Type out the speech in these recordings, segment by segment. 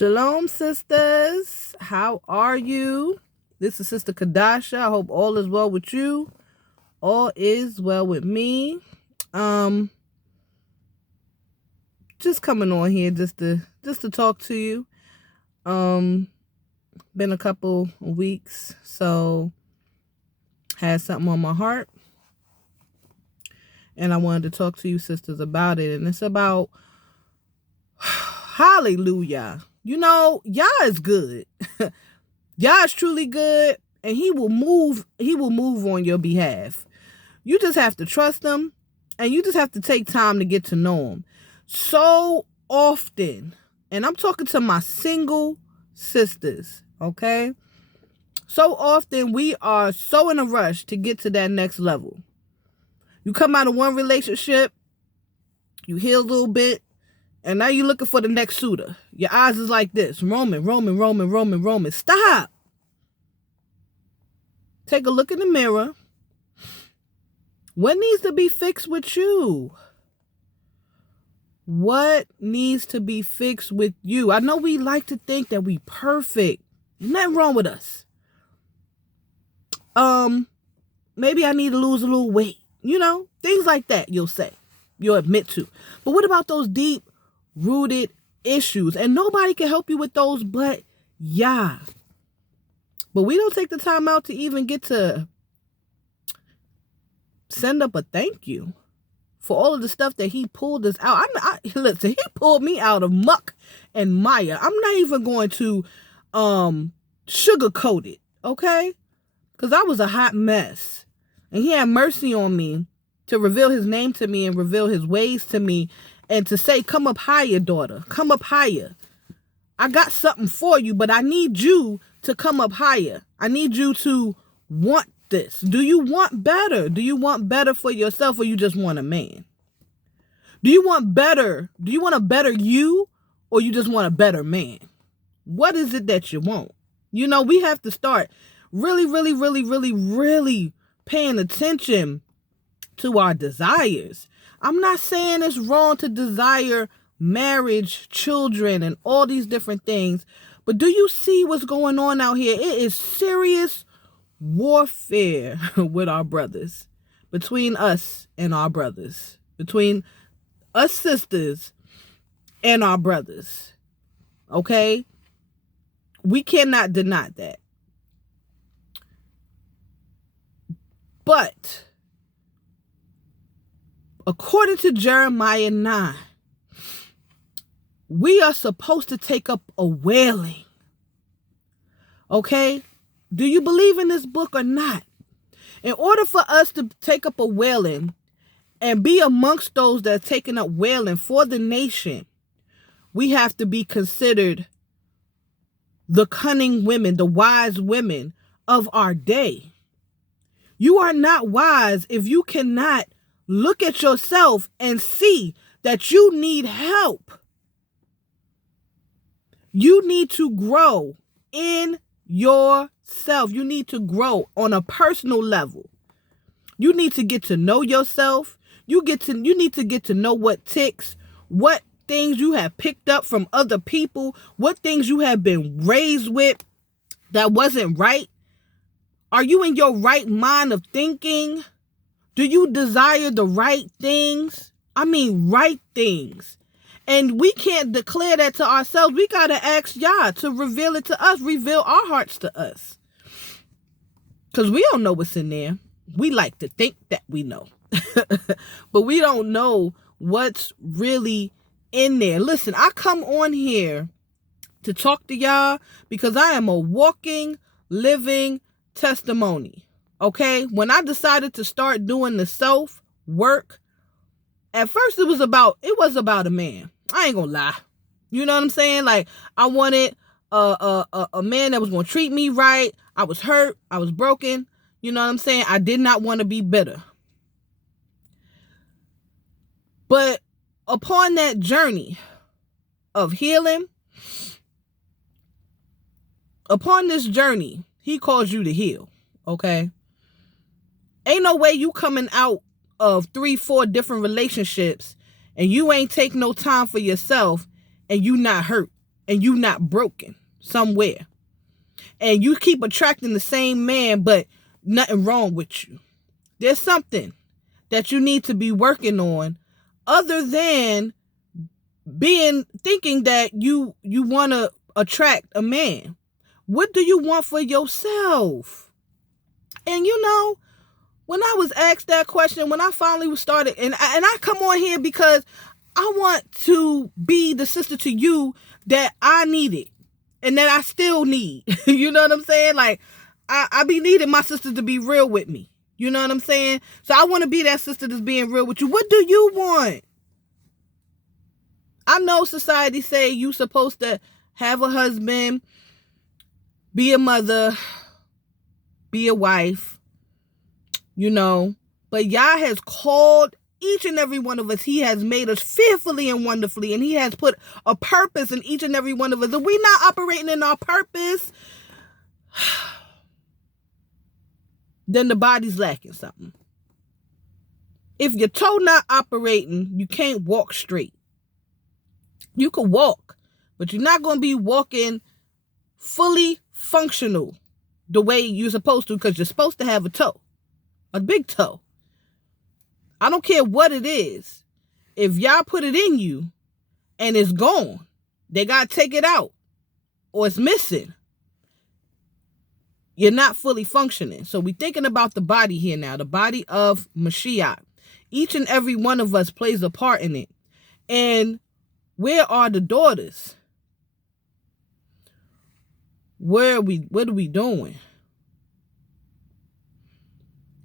Shalom, sisters. How are you? This is Sister Kadasha. I hope all is well with you. All is well with me. Just coming on here just to talk to you. Been a couple of weeks, so had something on my heart, and I wanted to talk to you sisters about it. And it's about hallelujah. You know, Yah is good. Yah is truly good, and he will move on your behalf. You just have to trust him, and you just have to take time to get to know him. So often, and I'm talking to my single sisters, okay? So often we are so in a rush to get to that next level. You come out of one relationship, you heal a little bit, and now you're looking for the next suitor. Your eyes is like this. Roman. Stop. Take a look in the mirror. What needs to be fixed with you? What needs to be fixed with you? I know we like to think that we perfect. There's nothing wrong with us. Maybe I need to lose a little weight. You know, things like that you'll say. You'll admit to. But what about those deep rooted issues? And nobody can help you with those but Yah. But we don't take the time out to even get to send up a thank you for all of the stuff that he pulled us out. Listen, he pulled me out of muck and mire. I'm not even going to sugarcoat it, okay? Because I was a hot mess. And he had mercy on me to reveal his name to me and reveal his ways to me and to say, come up higher, daughter. Come up higher. I got something for you, but I need you to come up higher. I need you to want this. Do you want better? Do you want better for yourself, or you just want a man? Do you want better? Do you want a better you, or you just want a better man? What is it that you want? You know, we have to start really paying attention to our desires. I'm not saying it's wrong to desire marriage, children, and all these different things, but do you see what's going on out here? It is serious warfare with our brothers, between us and our brothers, between us sisters and our brothers. Okay? We cannot deny that. But according to Jeremiah 9, we are supposed to take up a wailing. Okay? Do you believe in this book or not? In order for us to take up a wailing and be amongst those that are taking up wailing for the nation, we have to be considered the cunning women, the wise women of our day. You are not wise if you cannot look at yourself and see that you need help. You need to grow in yourself. You need to grow on a personal level. You need to get to know yourself. You need to get to know what ticks, what things you have picked up from other people, what things you have been raised with that wasn't right. Are you in your right mind of thinking? Do you desire the right things? I mean, right things. And we can't declare that to ourselves. We got to ask Yah to reveal it to us, reveal our hearts to us. Because we don't know what's in there. We like to think that we know. But we don't know what's really in there. Listen, I come on here to talk to y'all because I am a walking, living testimony. Okay? When I decided to start doing the self work, at first it was about a man. I ain't gonna lie. You know what I'm saying? Like, I wanted a man that was gonna treat me right. I was hurt. I was broken. You know what I'm saying? I did not want to be bitter. But upon that journey of healing, upon this journey, he calls you to heal. Okay? Ain't no way you coming out of 3-4 different relationships and you ain't take no time for yourself and you not hurt and you not broken somewhere. And you keep attracting the same man, but nothing wrong with you. There's something that you need to be working on other than thinking that you want to attract a man. What do you want for yourself? And when I was asked that question, when I finally started, and I come on here because I want to be the sister to you that I needed and that I still need. You know what I'm saying? Like, I be needing my sisters to be real with me. You know what I'm saying? So I want to be that sister that's being real with you. What do you want? I know society say you supposed to have a husband, be a mother, be a wife, but Yah has called each and every one of us. He has made us fearfully and wonderfully, and he has put a purpose in each and every one of us. If we're not operating in our purpose, then the body's lacking something. If your toe not operating, you can't walk straight. You can walk, but you're not going to be walking fully functional the way you're supposed to, because you're supposed to have a toe, a big toe. I don't care what it is. If y'all put it in you and it's gone, they got to take it out or it's missing. You're not fully functioning. So we're thinking about the body here now, the body of Mashiach. Each and every one of us plays a part in it. And where are the daughters? What are we doing?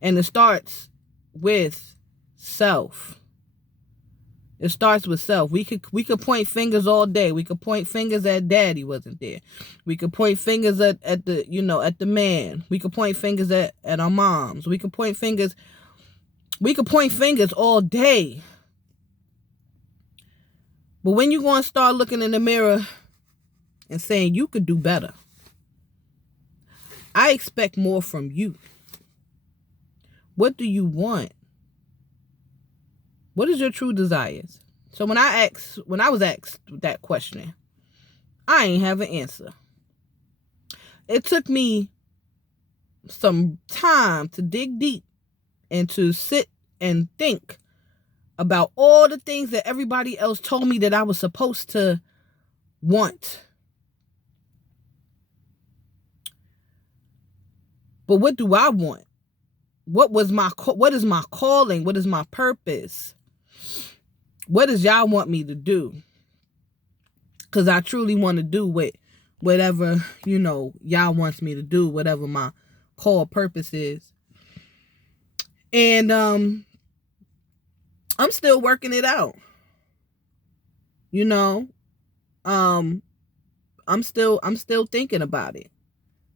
And it starts with self. It starts with self. We could point fingers all day. We could point fingers at daddy wasn't there. We could point fingers at the man. We could point fingers at our moms. We could point fingers all day. But when you going to start looking in the mirror and saying you could do better, I expect more from you. What do you want? What is your true desires? So when I was asked that question, I ain't have an answer. It took me some time to dig deep and to sit and think about all the things that everybody else told me that I was supposed to want. But what do I want? What is my calling? What is my purpose? What does y'all want me to do? Because I truly want to do whatever, y'all wants me to do, whatever my call purpose is. And I'm still working it out. I'm still thinking about it.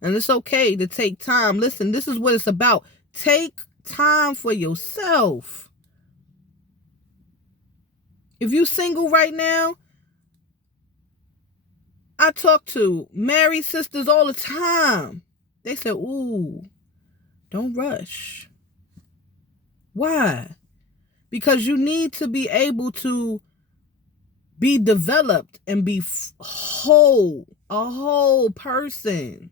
And it's okay to take time. Listen, this is what it's about. Take time for yourself. If you single right now, I talk to married sisters all the time. They say, ooh, don't rush. Why? Because you need to be able to be developed and be whole, a whole person.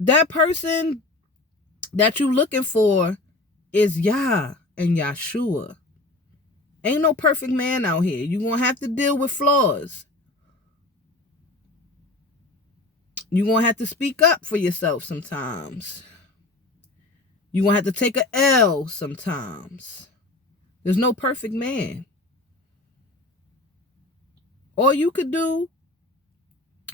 That person that you looking for is Yah and Yahshua. Ain't no perfect man out here. You're going to have to deal with flaws. You're going to have to speak up for yourself sometimes. You're going to have to take an L sometimes. There's no perfect man. All you could do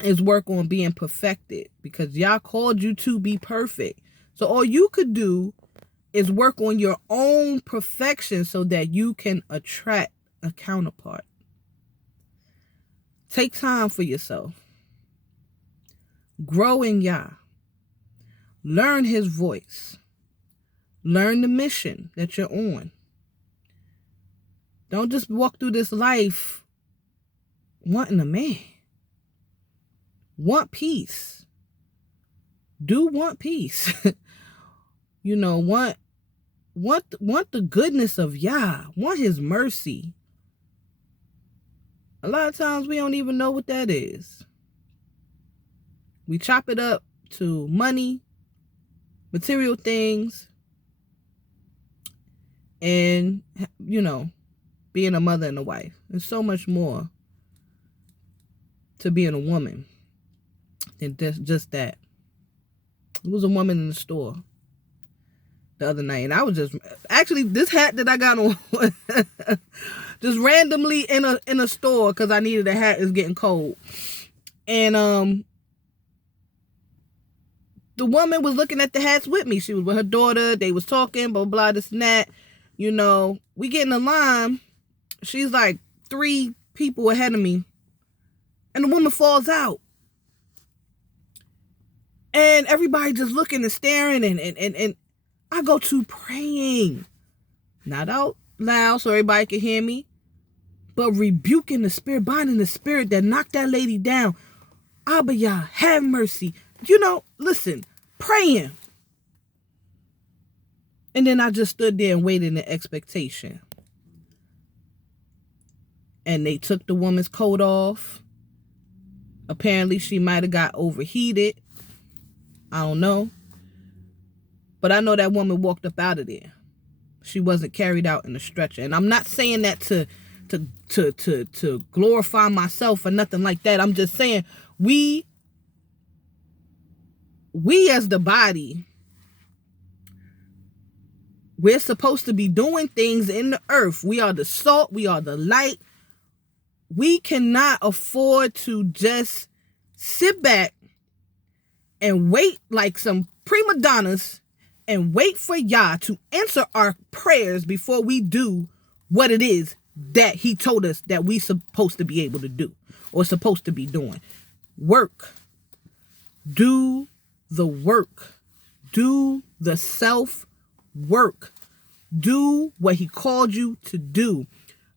is work on being perfected, because Yah called you to be perfect. So all you could do is work on your own perfection so that you can attract a counterpart. Take time for yourself. Grow in Yah. Learn his voice. Learn the mission that you're on. Don't just walk through this life wanting a man. Want peace. Do want peace. Want the goodness of Yah. Want his mercy. A lot of times we don't even know what that is. We chop it up to money, material things, and, being a mother and a wife. There's so much more to being a woman than just that. There was a woman in the store the other night, and I was actually this hat that I got on just randomly in a store because I needed a hat. It's getting cold, and the woman was looking at the hats with me. She was with her daughter. They was talking, blah blah, this and that. We get in the line. She's like 3 people ahead of me, and the woman falls out. And everybody just looking and staring, and I go to praying. Not out loud so everybody can hear me, but rebuking the spirit, binding the spirit that knocked that lady down. Abba Yah, have mercy. Listen, praying. And then I just stood there and waited in expectation. And they took the woman's coat off. Apparently she might have got overheated. I don't know. But I know that woman walked up out of there. She wasn't carried out in a stretcher. And I'm not saying that to glorify myself or nothing like that. I'm just saying we as the body, we're supposed to be doing things in the earth. We are the salt. We are the light. We cannot afford to just sit back and wait like some prima donnas and wait for Yah to answer our prayers before we do what it is that he told us that we supposed to be able to do or supposed to be doing. Work. Do the work. Do the self-work. Do what he called you to do.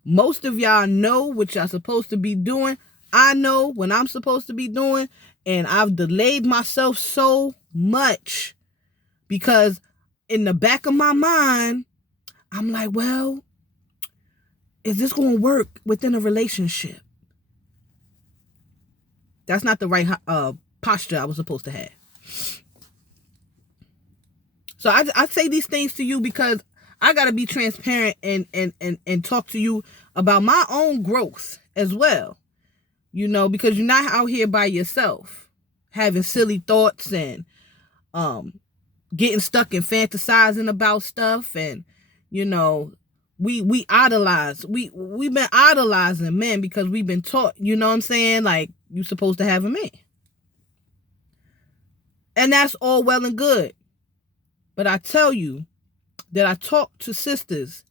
Most of y'all know what y'all supposed to be doing. I know what I'm supposed to be doing. And I've delayed myself so much because in the back of my mind, I'm like, well, is this going to work within a relationship? That's not the right posture I was supposed to have. So I say these things to you because I got to be transparent and talk to you about my own growth as well. Because you're not out here by yourself having silly thoughts and getting stuck in fantasizing about stuff. And, we idolize. We've been idolizing men because we've been taught, you know what I'm saying? Like, you're supposed to have a man. And that's all well and good. But I tell you that I talk to sisters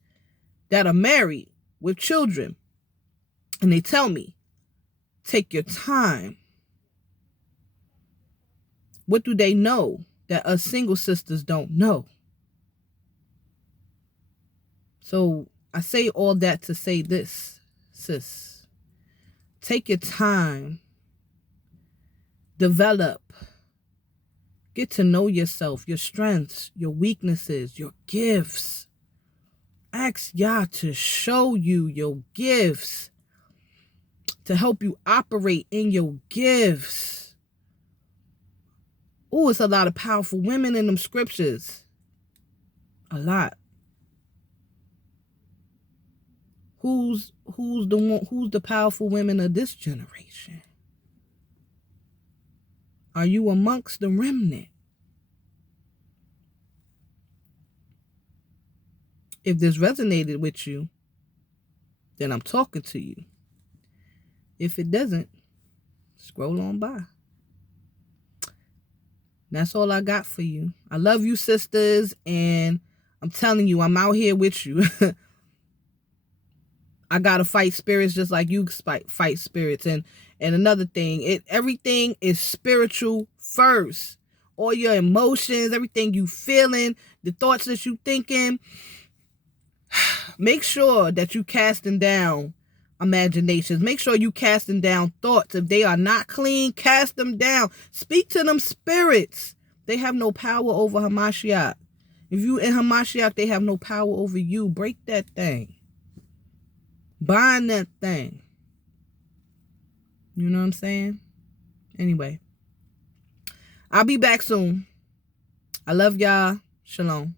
that are married with children, and they tell me, take your time. What do they know that us single sisters don't know? So I say all that to say this, sis. Take your time. Develop. Get to know yourself, your strengths, your weaknesses, your gifts. Ask Yah to show you your gifts, to help you operate in your gifts. Oh, it's a lot of powerful women in them scriptures. A lot. Who's the powerful women of this generation? Are you amongst the remnant? If this resonated with you, then I'm talking to you. If it doesn't, scroll on by. That's all I got for you. I love you, sisters, and I'm telling you, I'm out here with you. I gotta fight spirits just like you fight spirits. And another thing, everything is spiritual first. All your emotions, everything you feeling, the thoughts that you thinking. Make sure that you casting down imaginations. Make sure you casting down thoughts. If they are not clean, cast them down. Speak to them spirits. They have no power over Hamashiach. If you in Hamashiach, they have no power over you. Break that thing. Bind that thing. You know what I'm saying? Anyway, I'll be back soon. I love y'all. Shalom.